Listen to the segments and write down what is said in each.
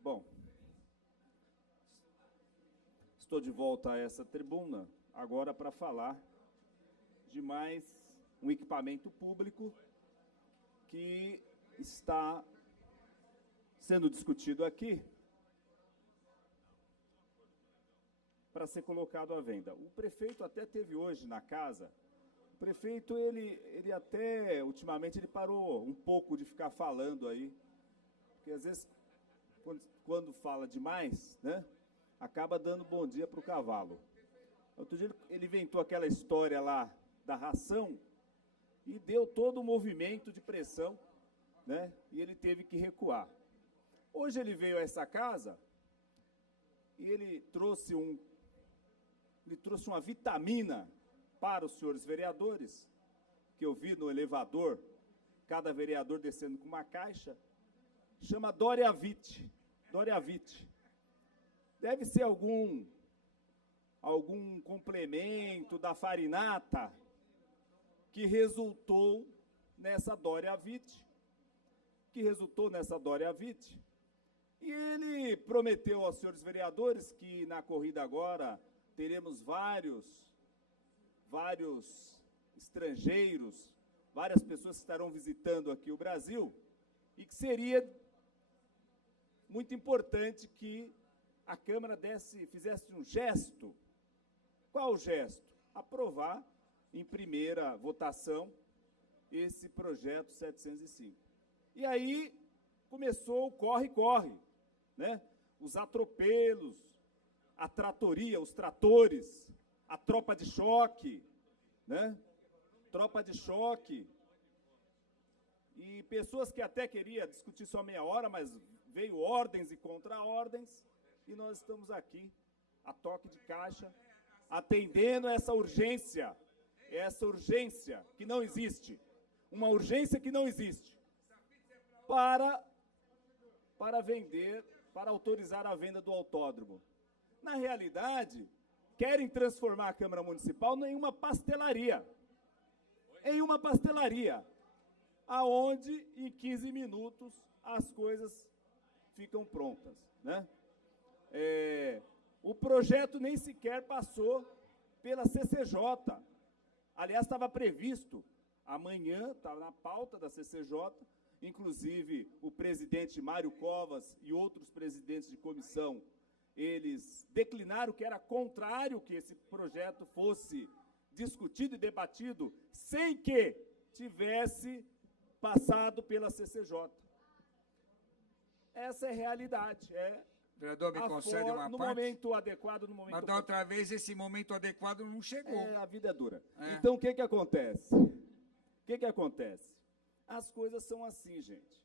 Bom, estou de volta a essa tribuna agora para falar de mais um equipamento público que está sendo discutido aqui para ser colocado à venda. O prefeito até teve hoje na casa. O prefeito, ele até, ultimamente, ele parou um pouco de ficar falando aí, porque às vezes, quando fala demais, né, acaba dando bom dia para o cavalo. Outro dia ele inventou aquela história lá da ração e deu todo o movimento de pressão, né, e ele teve que recuar. Hoje ele veio a essa casa e ele trouxe uma vitamina para os senhores vereadores, que eu vi no elevador, cada vereador descendo com uma caixa, chama Doriavit. Doriavit. Deve ser algum complemento da farinata que resultou nessa Doriavit, e ele prometeu aos senhores vereadores que na corrida agora teremos vários estrangeiros, várias pessoas que estarão visitando aqui o Brasil, e que seria muito importante que a Câmara fizesse um gesto. Qual o gesto? Aprovar em primeira votação esse projeto 705. E aí começou o corre-corre, né? Os atropelos, a tratoria, os tratores, a tropa de choque, né? Tropa de choque. E pessoas que até queriam discutir só meia hora, mas veio ordens e contra-ordens, e nós estamos aqui, a toque de caixa, atendendo essa urgência que não existe, uma urgência que não existe, para vender, para autorizar a venda do autódromo. Na realidade, querem transformar a Câmara Municipal em uma pastelaria. Aonde em 15 minutos as coisas ficam prontas, né? O projeto nem sequer passou pela CCJ. Aliás, estava previsto, amanhã, está na pauta da CCJ, inclusive o presidente Mário Covas e outros presidentes de comissão, eles declinaram que era contrário que esse projeto fosse discutido e debatido sem que tivesse passado pela CCJ. Essa é a realidade. Vereador, me concede uma no parte? Momento adequado, no momento... Mas da outra vez esse momento adequado não chegou. A vida é dura. Então, o que acontece? As coisas são assim, gente.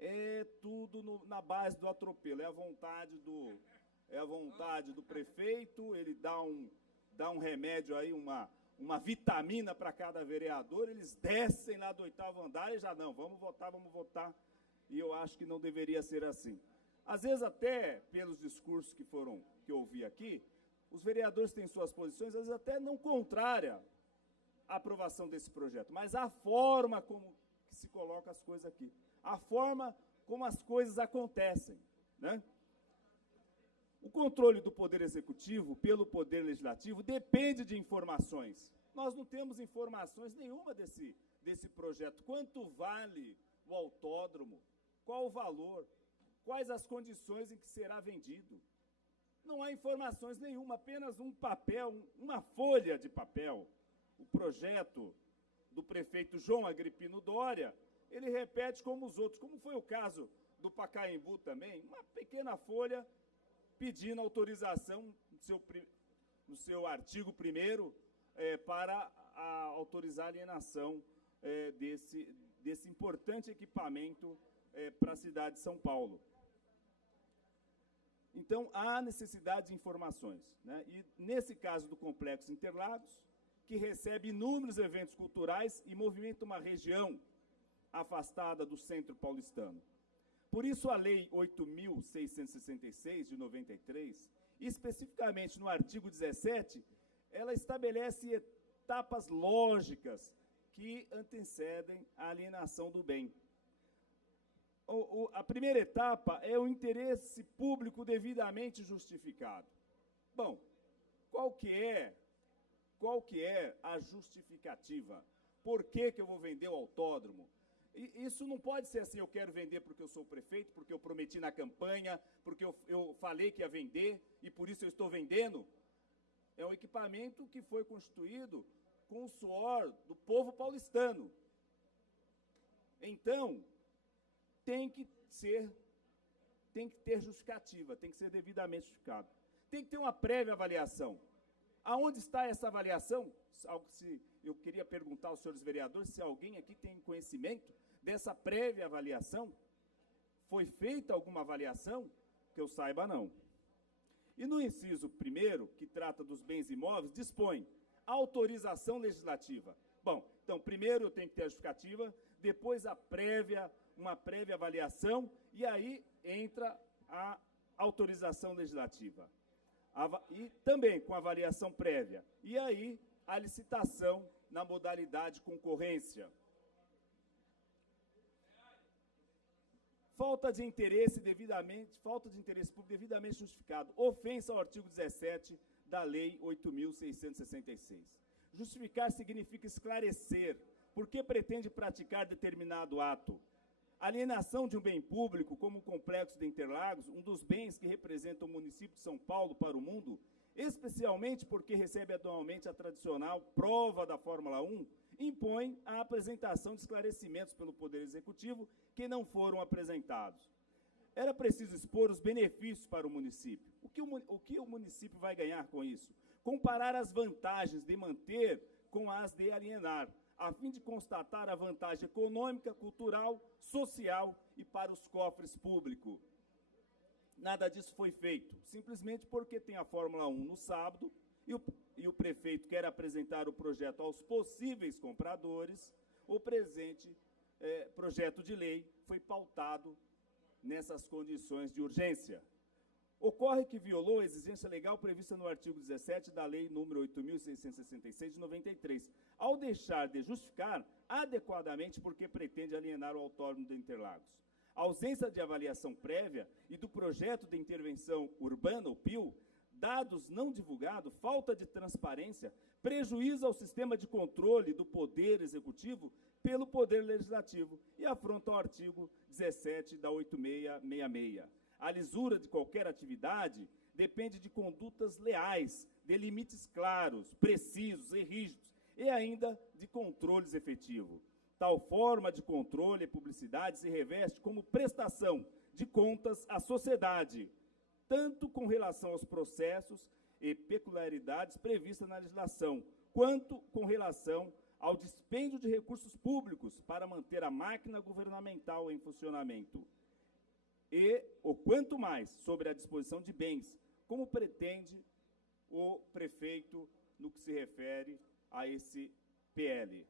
É tudo na base do atropelo. É a vontade do prefeito, ele dá um remédio aí, uma vitamina para cada vereador, eles descem lá do 8º andar e já não, vamos votar. E eu acho que não deveria ser assim. Às vezes, até pelos discursos que eu ouvi aqui, os vereadores têm suas posições, às vezes até não contrária à aprovação desse projeto, mas a forma como que se coloca as coisas aqui, a forma como as coisas acontecem, né? O controle do Poder Executivo pelo Poder Legislativo depende de informações. Nós não temos informações nenhuma desse projeto. Quanto vale o autódromo? Qual o valor? Quais as condições em que será vendido? Não há informações nenhuma, apenas um papel, uma folha de papel. O projeto do prefeito João Agripino Doria, ele repete como os outros, como foi o caso do Pacaembu também, uma pequena folha pedindo autorização no seu artigo 1º para autorizar a alienação desse importante equipamento para a cidade de São Paulo. Então, há necessidade de informações, né? E, nesse caso do Complexo Interlagos, que recebe inúmeros eventos culturais e movimenta uma região afastada do centro paulistano. Por isso, a Lei 8.666, de 93, especificamente no artigo 17, ela estabelece etapas lógicas que antecedem a alienação do bem. A primeira etapa é o interesse público devidamente justificado. Bom, qual que é a justificativa? Por que eu vou vender o autódromo? Isso não pode ser assim, eu quero vender porque eu sou prefeito, porque eu prometi na campanha, porque eu falei que ia vender e por isso eu estou vendendo. É um equipamento que foi constituído com o suor do povo paulistano. Então, tem que ter justificativa, tem que ser devidamente justificado. Tem que ter uma prévia avaliação. Aonde está essa avaliação? Eu queria perguntar aos senhores vereadores se alguém aqui tem conhecimento dessa prévia avaliação. Foi feita alguma avaliação? Que eu saiba, não. E no inciso 1º, que trata dos bens imóveis, dispõe autorização legislativa. Bom, então, primeiro eu tenho que ter a justificativa, depois uma prévia avaliação, e aí entra a autorização legislativa. E também com avaliação prévia. E aí, a licitação na modalidade concorrência. Falta de interesse público devidamente justificado. Ofensa ao artigo 17 da Lei 8.666. Justificar significa esclarecer por que pretende praticar determinado ato. Alienação de um bem público, como o Complexo de Interlagos, um dos bens que representa o município de São Paulo para o mundo, especialmente porque recebe anualmente a tradicional prova da Fórmula 1, impõe a apresentação de esclarecimentos pelo Poder Executivo que não foram apresentados. Era preciso expor os benefícios para o município. O que o município vai ganhar com isso? Comparar as vantagens de manter com as de alienar, a fim de constatar a vantagem econômica, cultural, social e para os cofres públicos. Nada disso foi feito, simplesmente porque tem a Fórmula 1 no sábado e o prefeito quer apresentar o projeto aos possíveis compradores. O presente projeto de lei foi pautado nessas condições de urgência. Ocorre que violou a exigência legal prevista no artigo 17 da Lei nº 8.666, de 93, ao deixar de justificar adequadamente porque pretende alienar o autódromo de Interlagos. A ausência de avaliação prévia e do projeto de intervenção urbana, o PIU, dados não divulgados, falta de transparência, prejuízo ao sistema de controle do Poder Executivo pelo Poder Legislativo e afronta ao artigo 17 da 8666. A lisura de qualquer atividade depende de condutas leais, de limites claros, precisos e rígidos, e ainda de controles efetivos. Tal forma de controle e publicidade se reveste como prestação de contas à sociedade, tanto com relação aos processos e peculiaridades previstas na legislação, quanto com relação ao dispêndio de recursos públicos para manter a máquina governamental em funcionamento. E, ou quanto mais, sobre a disposição de bens, como pretende o prefeito no que se refere a esse PL.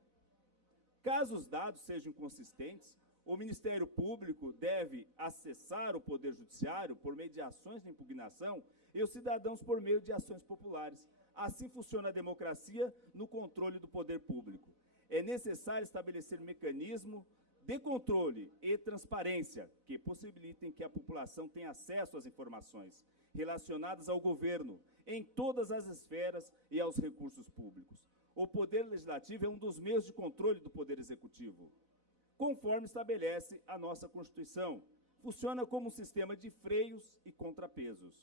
Caso os dados sejam inconsistentes, o Ministério Público deve acessar o Poder Judiciário por meio de ações de impugnação e os cidadãos por meio de ações populares. Assim funciona a democracia no controle do poder público. É necessário estabelecer mecanismo de controle e transparência que possibilitem que a população tenha acesso às informações relacionadas ao governo em todas as esferas e aos recursos públicos. O Poder Legislativo é um dos meios de controle do Poder Executivo, conforme estabelece a nossa Constituição. Funciona como um sistema de freios e contrapesos.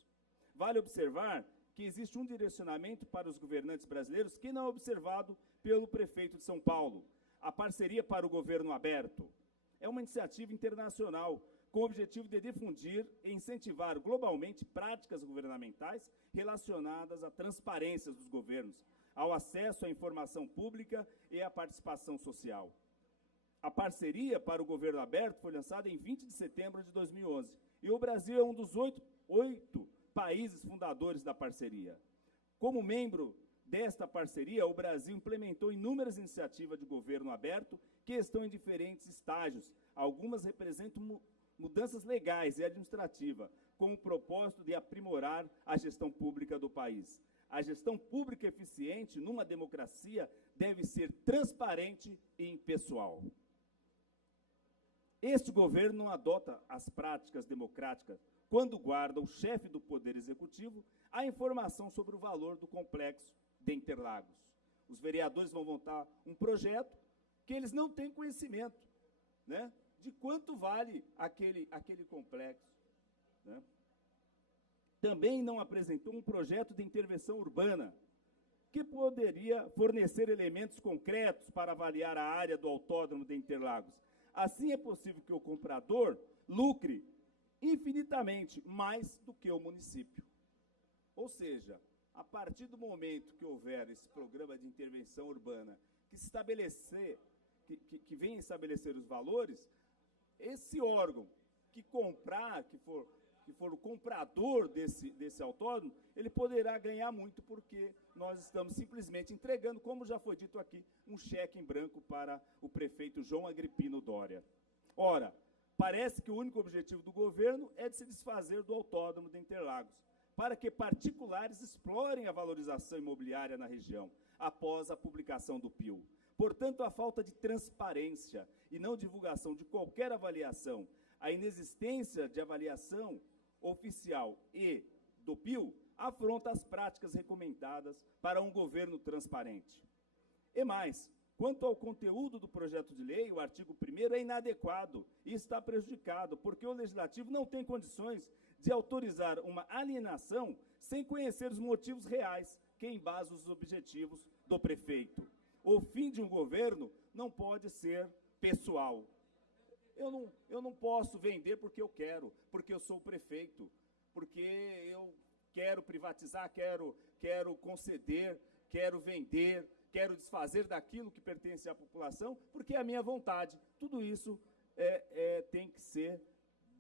Vale observar que existe um direcionamento para os governantes brasileiros que não é observado pelo prefeito de São Paulo. A parceria para o governo aberto é uma iniciativa internacional com o objetivo de difundir e incentivar globalmente práticas governamentais relacionadas à transparência dos governos, ao acesso à informação pública e à participação social. A parceria para o governo aberto foi lançada em 20 de setembro de 2011 e o Brasil é um dos oito países fundadores da parceria. Como membro desta parceria, o Brasil implementou inúmeras iniciativas de governo aberto que estão em diferentes estágios. Algumas representam mudanças legais e administrativas, com o propósito de aprimorar a gestão pública do país. A gestão pública eficiente numa democracia deve ser transparente e impessoal. Este governo não adota as práticas democráticas quando guarda o chefe do Poder Executivo a informação sobre o valor do complexo de Interlagos. Os vereadores vão votar um projeto que eles não têm conhecimento, né, de quanto vale aquele complexo, né? Também não apresentou um projeto de intervenção urbana que poderia fornecer elementos concretos para avaliar a área do autódromo de Interlagos. Assim, é possível que o comprador lucre infinitamente mais do que o município. Ou seja, a partir do momento que houver esse programa de intervenção urbana que venha estabelecer os valores, esse órgão que comprar, que for o comprador desse autódromo, ele poderá ganhar muito, porque nós estamos simplesmente entregando, como já foi dito aqui, um cheque em branco para o prefeito João Agripino Doria. Ora, parece que o único objetivo do governo é de se desfazer do autódromo de Interlagos, para que particulares explorem a valorização imobiliária na região, após a publicação do PIL. Portanto, a falta de transparência e não divulgação de qualquer avaliação, a inexistência de avaliação oficial e do PIL, afronta as práticas recomendadas para um governo transparente. E mais, quanto ao conteúdo do projeto de lei, o artigo 1º é inadequado e está prejudicado, porque o Legislativo não tem condições de autorizar uma alienação sem conhecer os motivos reais que embasam os objetivos do prefeito. O fim de um governo não pode ser pessoal. Eu não posso vender porque eu quero, porque eu sou o prefeito, porque eu quero privatizar, quero conceder, quero vender, quero desfazer daquilo que pertence à população, porque é a minha vontade. Tudo isso tem que ser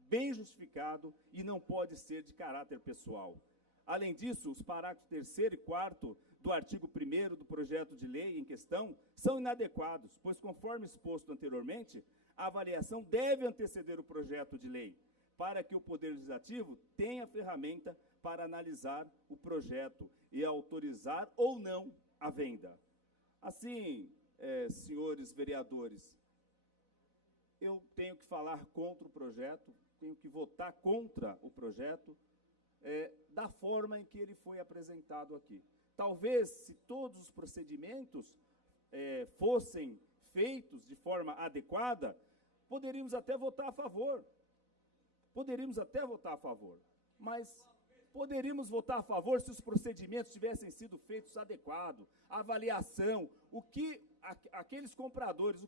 bem justificado e não pode ser de caráter pessoal. Além disso, os parágrafos 3º e 4º do artigo 1º do projeto de lei em questão são inadequados, pois, conforme exposto anteriormente, a avaliação deve anteceder o projeto de lei, para que o Poder Legislativo tenha ferramenta para analisar o projeto e autorizar ou não a venda. Assim, senhores vereadores, eu tenho que falar contra o projeto, tenho que votar contra o projeto, da forma em que ele foi apresentado aqui. Talvez, se todos os procedimentos fossem feitos de forma adequada, poderíamos até votar a favor. Mas poderíamos votar a favor se os procedimentos tivessem sido feitos adequados, a avaliação, aqueles compradores,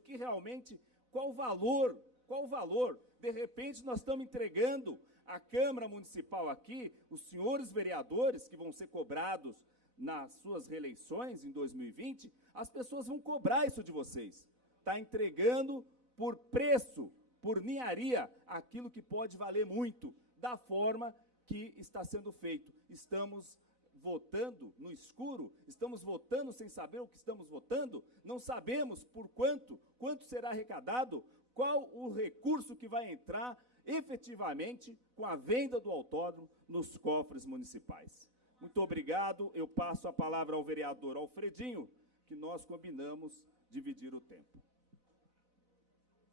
qual o valor, de repente nós estamos entregando à Câmara Municipal aqui, os senhores vereadores que vão ser cobrados nas suas reeleições em 2020, as pessoas vão cobrar isso de vocês. Está entregando por preço, por ninharia, aquilo que pode valer muito, da forma que está sendo feito. Estamos votando no escuro, estamos votando sem saber o que estamos votando, não sabemos por quanto será arrecadado, qual o recurso que vai entrar efetivamente com a venda do autódromo nos cofres municipais. Muito obrigado, eu passo a palavra ao vereador Alfredinho, que nós combinamos dividir o tempo.